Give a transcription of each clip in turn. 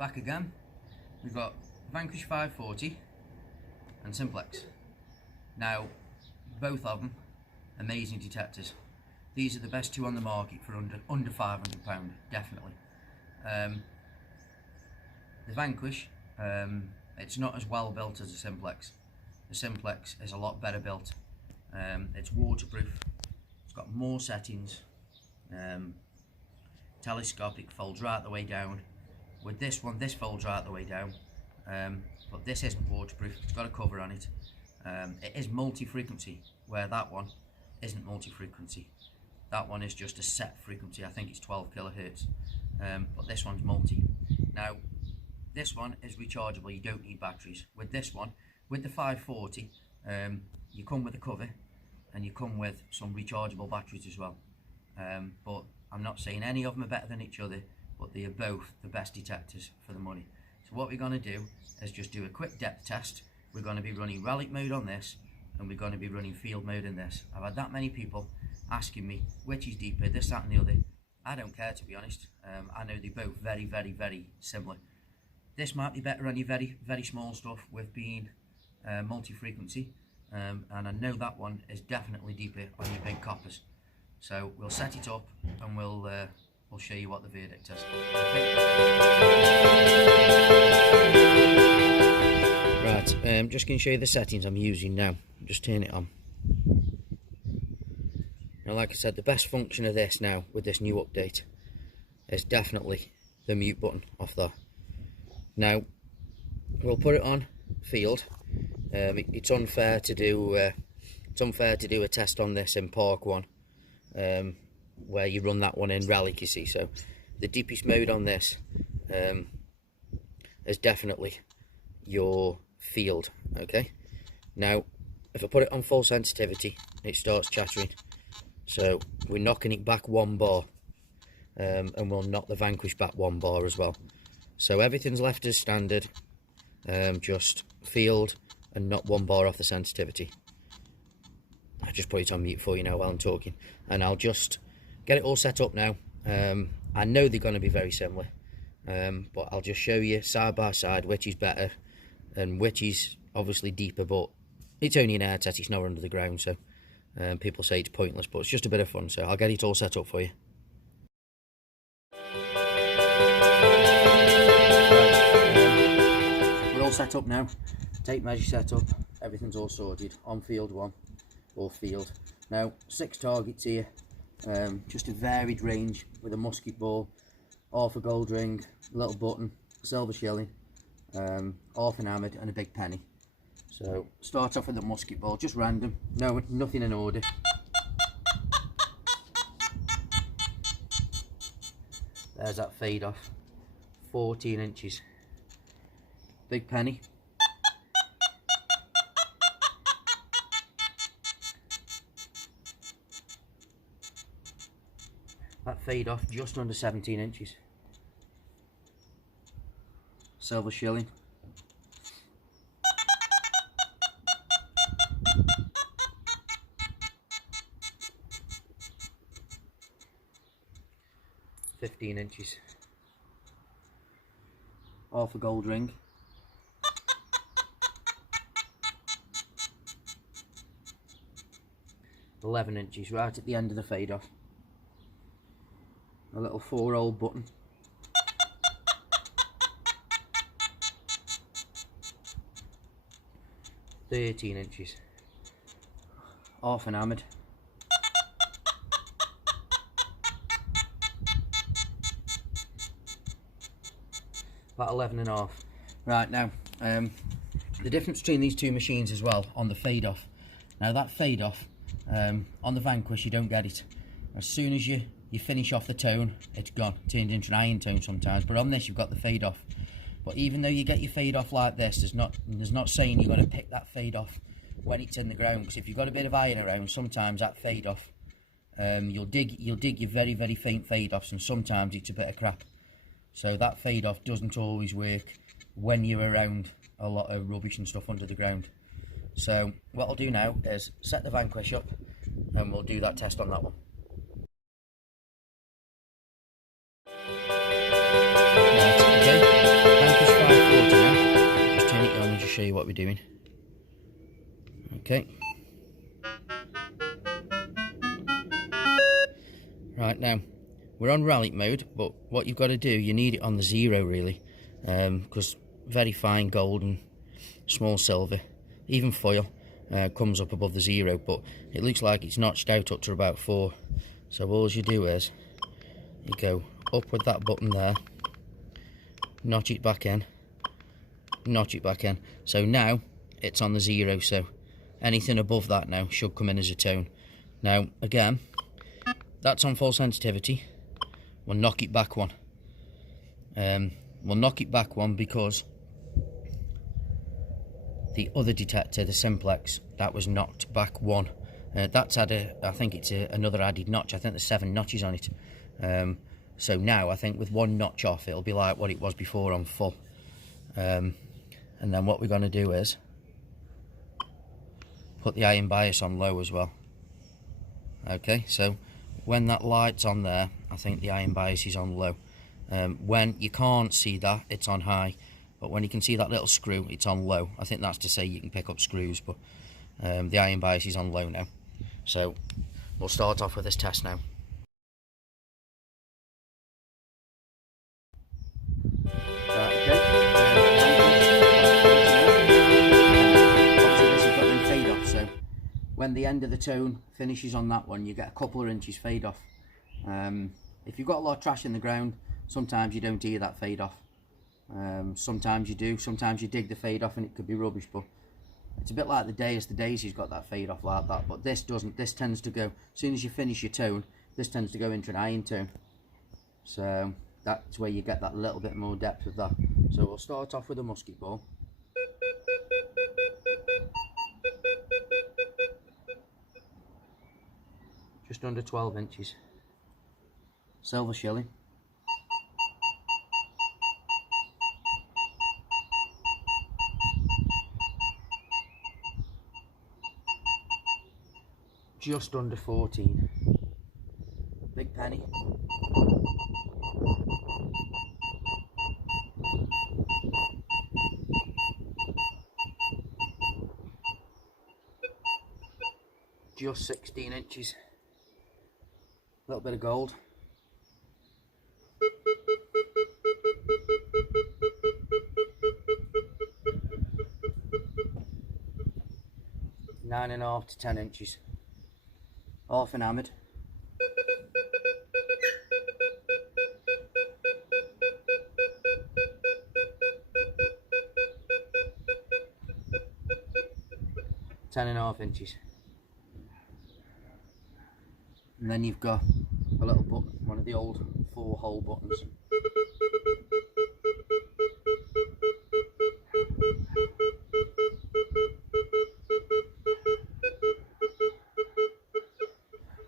back again. We've got Vanquish 540 and simplex. Now, both of them amazing detectors. These are the best two on the market for under £500, definitely. The Vanquish, it's not as well built as the simplex. The simplex is a lot better built. It's waterproof. It's got more settings. Telescopic, folds right the way down. With this one, this folds right the way down, but this isn't waterproof. It's got a cover on it. It is multi-frequency, where that one isn't multi-frequency. That one is just a set frequency. I think it's 12 kilohertz, but this one's multi. Now, this one is rechargeable. You don't need batteries. With this one, with the 540, you come with a cover, and you come with some rechargeable batteries as well. But I'm not saying any of them are better than each other, but they are both the best detectors for the money. So what we're going to do is just do a quick depth test. We're going to be running relic mode on this, and we're going to be running field mode in this. I've had that many people asking me which is deeper, this, that and the other. I don't care, to be honest. I know they're both very, very, very similar. This might be better on your very, very small stuff with being multi-frequency, and I know that one is definitely deeper on your big coppers. So we'll set it up and we'll show you what the verdict is. Okay. Right, just going to show you the settings I'm using now. Just turn it on. Now, like I said, the best function of this now with this new update is definitely the mute button off there. Now, we'll put it on field. It's unfair to do a test on this in Park 1. Where you run that one in relic, you see. So the deepest mode on this is definitely your field. Okay, now if I put it on full sensitivity, it starts chattering, so we're knocking it back 1 bar, and we'll knock the Vanquish back 1 bar as well. So everything's left as standard, just field and knock 1 bar off the sensitivity. I'll just put it on mute for you now while I'm talking, and I'll just get it all set up now. I know they're going to be very similar, but I'll just show you side by side which is better and which is obviously deeper, but it's only an air test, it's not under the ground, so people say it's pointless, but it's just a bit of fun. So I'll get it all set up for you. We're all set up now, tape measure set up, everything's all sorted on field 1 or field. Now 6 targets here, just a varied range with a musket ball, half a gold ring, little button, silver shilling, half an hammered and a big penny. So start off with the musket ball, just random, nothing in order. There's that fade off, 14 inches. Big penny. That fade off just under 17 inches. Silver shilling. $15 inches. Half a gold ring. $11 inches, right at the end of the fade off. A little 4-hole button. $13 inches. Half an hammered. About 11.5. Right, now the difference between these two machines as well on the fade off. Now that fade off on the Vanquish, you don't get it. As soon as you finish off the tone, it's gone, turned into an iron tone sometimes. But on this, you've got the fade off. But even though you get your fade off like this, there's not saying you're going to pick that fade off when it's in the ground. Because if you've got a bit of iron around, sometimes that fade off, you'll dig your very, very faint fade offs, and sometimes it's a bit of crap. So that fade off doesn't always work when you're around a lot of rubbish and stuff under the ground. So what I'll do now is set the Vanquish up, and we'll do that test on that one. Right, okay. show you what we're doing. Okay. Right, now we're on rally mode, but what you've got to do, you need it on the 0 really, because very fine gold and small silver, even foil, comes up above the 0, but it looks like it's notched out up to about 4. So all you do is you go up with that button there, notch it back in, notch it back in. So now it's on the 0, so anything above that now should come in as a tone. Now again, that's on full sensitivity. We'll knock it back one. We'll knock it back one because the other detector, the simplex, that was knocked back 1. That's had I think it's another added notch. I think there's 7 notches on it. So now I think with 1 notch off, it'll be like what it was before on full. And then what we're going to do is put the iron bias on low as well. Okay, so when that light's on there, I think the iron bias is on low. When you can't see that, it's on high. But when you can see that little screw, it's on low. I think that's to say you can pick up screws, but the iron bias is on low now. So we'll start off with this test now. Obviously this has got them fade off, so when the end of the tone finishes on that one, you get a couple of inches fade off. If you've got a lot of trash in the ground, sometimes you don't hear that fade off. Sometimes you do, sometimes you dig the fade off and it could be rubbish, but it's a bit like the Daisy's got that fade off like that, but this doesn't. This tends to go, as soon as you finish your tone, this tends to go into an iron tone. So that's where you get that little bit more depth of that. So we'll start off with a musket ball. Just under 12 inches. Silver shilling. Just under 14. Big penny. Just 16 inches. A little bit of gold. Nine and a half to 10 inches. Half enamoured. Ten and a half inches. And then you've got a little button, one of the old 4-hole buttons.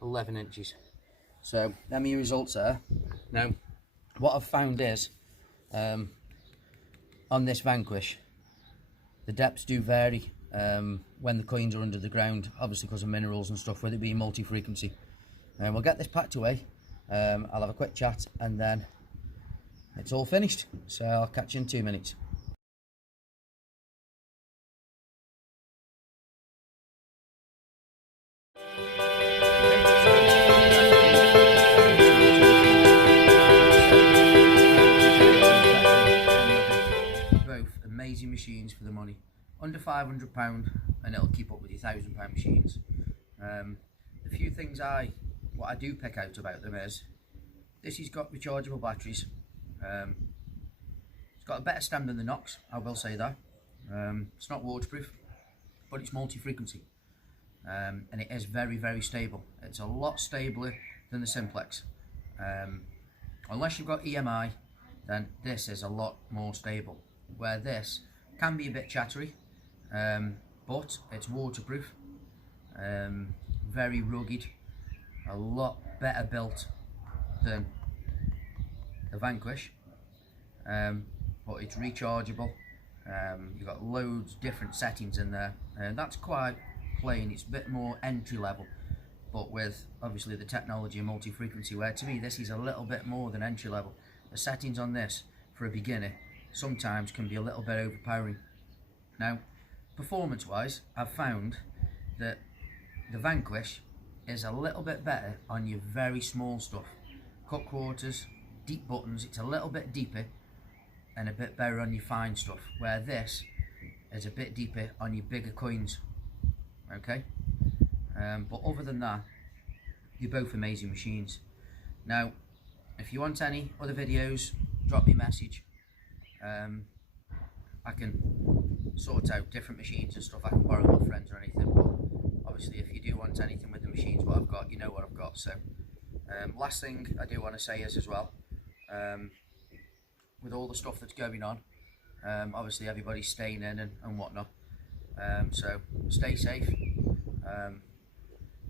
.11 inches. So them are your results there. Now what I've found is on this Vanquish the depths do vary when the coins are under the ground, obviously because of minerals and stuff, with it being multi-frequency. We'll get this packed away, I'll have a quick chat and then it's all finished, so I'll catch you in 2 minutes. Both amazing machines for the money, under £500, and it'll keep up with your £1,000 machines. The few things what I do pick out about them is this has got rechargeable batteries. It's got a better stem than the Nox, I will say that. It's not waterproof, but it's multi-frequency, and it is very, very stable. It's a lot stabler than the simplex. Unless you've got EMI, then this is a lot more stable, where this can be a bit chattery, but it's waterproof, very rugged, a lot better built than the Vanquish, but it's rechargeable. You've got loads of different settings in there, and that's quite plain. It's a bit more entry level, but with obviously the technology and multi-frequency, where to me this is a little bit more than entry level. The settings on this for a beginner sometimes can be a little bit overpowering. Now, performance wise, I've found that the Vanquish is a little bit better on your very small stuff. Cut quarters, deep buttons, it's a little bit deeper and a bit better on your fine stuff, where this is a bit deeper on your bigger coins. Okay, but other than that, you're both amazing machines. Now, if you want any other videos, drop me a message. I can sort out different machines and stuff. I can borrow my friends or anything, but obviously if you do want anything with the machines what I've got, you know what I've got. So last thing I do want to say is as well, with all the stuff that's going on, obviously everybody's staying in and whatnot, so stay safe.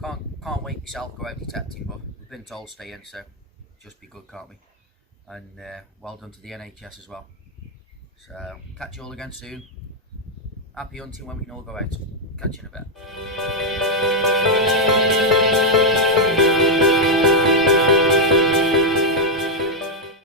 Can't wait myself, go out detecting, but we've been told stay in, so just be good, can't we? And well done to the NHS as well. So catch you all again soon. Happy hunting when we can all go out. Catch you in a bit.